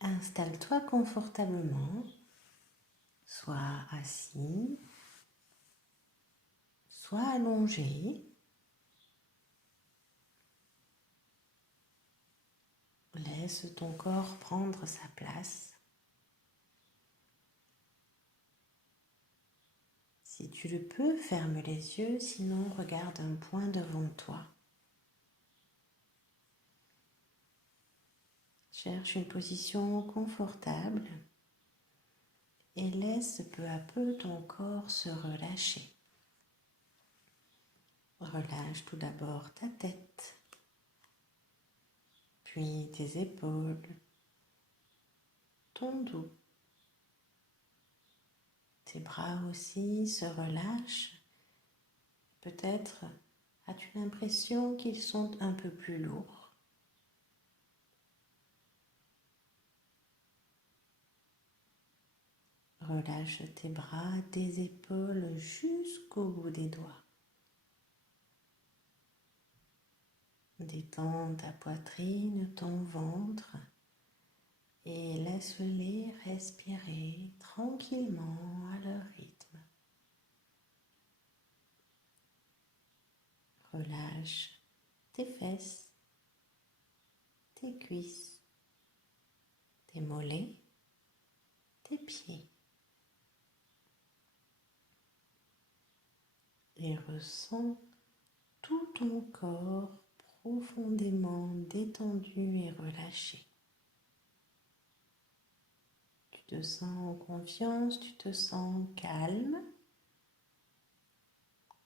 Installe-toi confortablement, soit assis, soit allongé. Laisse ton corps prendre sa place. Si tu le peux, ferme les yeux, sinon regarde un point devant toi. Cherche une position confortable et laisse peu à peu ton corps se relâcher. Relâche tout d'abord ta tête, puis tes épaules, ton dos. Tes bras aussi se relâchent. Peut-être as-tu l'impression qu'ils sont un peu plus lourds. Relâche tes bras, tes épaules jusqu'au bout des doigts. Détends ta poitrine, ton ventre et laisse-les respirer tranquillement à leur rythme. Relâche tes fesses, tes cuisses, tes mollets, tes pieds. Et ressens tout ton corps profondément détendu et relâché. Tu te sens en confiance, tu te sens calme,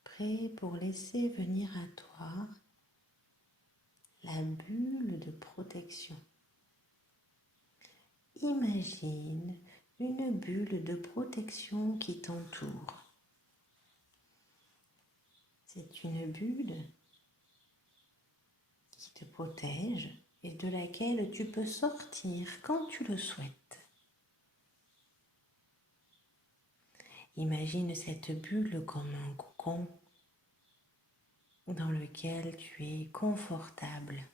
prêt pour laisser venir à toi la bulle de protection. Imagine une bulle de protection qui t'entoure. C'est une bulle qui te protège et de laquelle tu peux sortir quand tu le souhaites. Imagine cette bulle comme un cocon dans lequel tu es confortable.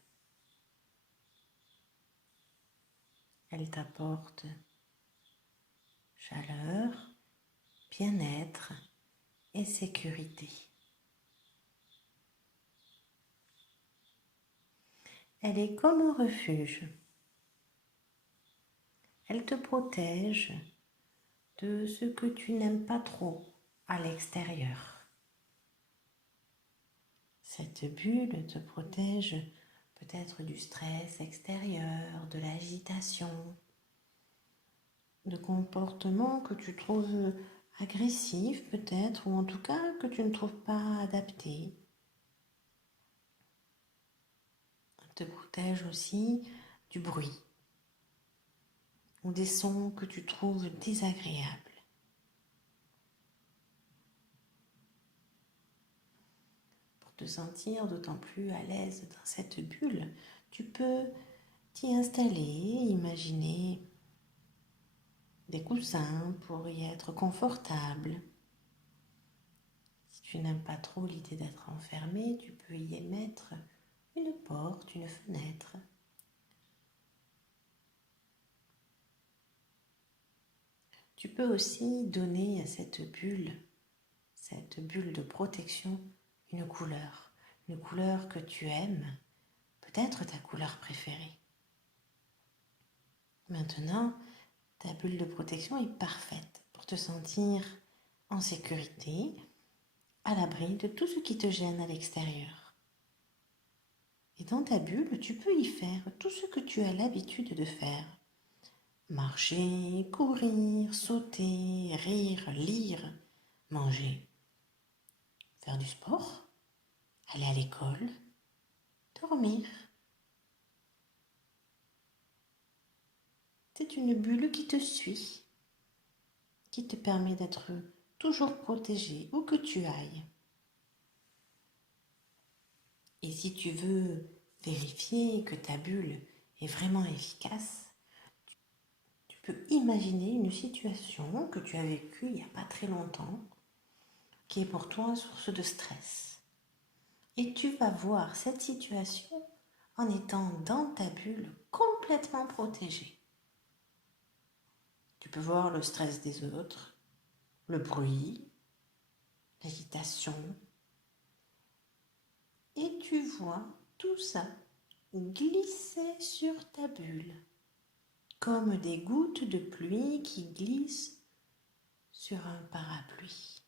Elle t'apporte chaleur, bien-être et sécurité. Elle est comme un refuge. Elle te protège de ce que tu n'aimes pas trop à l'extérieur. Cette bulle te protège peut-être du stress extérieur, de l'agitation, de comportements que tu trouves agressifs peut-être, ou en tout cas que tu ne trouves pas adaptés. Elle te protège aussi du bruit ou des sons que tu trouves désagréables. Pour te sentir d'autant plus à l'aise dans cette bulle, tu peux t'y installer, imaginer des coussins pour y être confortable. Si tu n'aimes pas trop l'idée d'être enfermé, tu peux y mettre une porte, une fenêtre. Tu peux aussi donner à cette bulle de protection, une couleur que tu aimes, peut-être ta couleur préférée. Maintenant, ta bulle de protection est parfaite pour te sentir en sécurité, à l'abri de tout ce qui te gêne à l'extérieur. Et dans ta bulle, tu peux y faire tout ce que tu as l'habitude de faire. Marcher, courir, sauter, rire, lire, manger, faire du sport, aller à l'école, dormir. C'est une bulle qui te suit, qui te permet d'être toujours protégé où que tu ailles. Et si tu veux vérifier que ta bulle est vraiment efficace, tu peux imaginer une situation que tu as vécue il n'y a pas très longtemps, qui est pour toi source de stress. Et tu vas voir cette situation en étant dans ta bulle complètement protégée. Tu peux voir le stress des autres, le bruit, l'agitation. Et tu vois tout ça glisser sur ta bulle, comme des gouttes de pluie qui glissent sur un parapluie.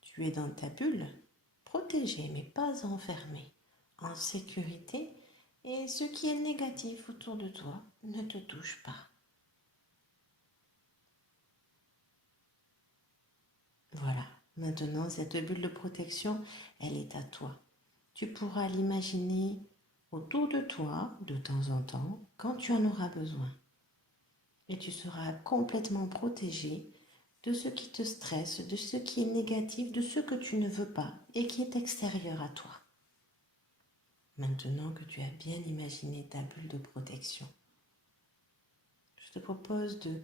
Tu es dans ta bulle, protégé mais pas enfermé, en sécurité, et ce qui est négatif autour de toi ne te touche pas. Voilà, maintenant cette bulle de protection, elle est à toi. Tu pourras l'imaginer autour de toi de temps en temps quand tu en auras besoin. Et tu seras complètement protégé de ce qui te stresse, de ce qui est négatif, de ce que tu ne veux pas et qui est extérieur à toi. Maintenant que tu as bien imaginé ta bulle de protection, je te propose de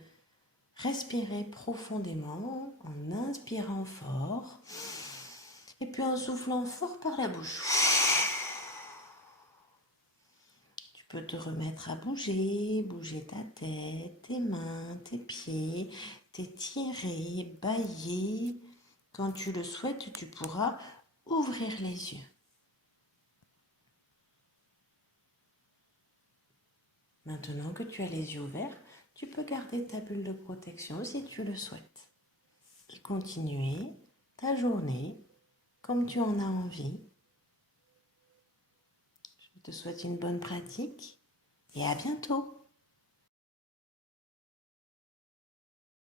respirer profondément en inspirant fort et puis en soufflant fort par la bouche. Tu peux te remettre à bouger ta tête, tes mains, tes pieds, t'étirer, bâiller. Quand tu le souhaites, tu pourras ouvrir les yeux. Maintenant que tu as les yeux ouverts, tu peux garder ta bulle de protection si tu le souhaites. Et continuer ta journée comme tu en as envie. Je te souhaite une bonne pratique et à bientôt.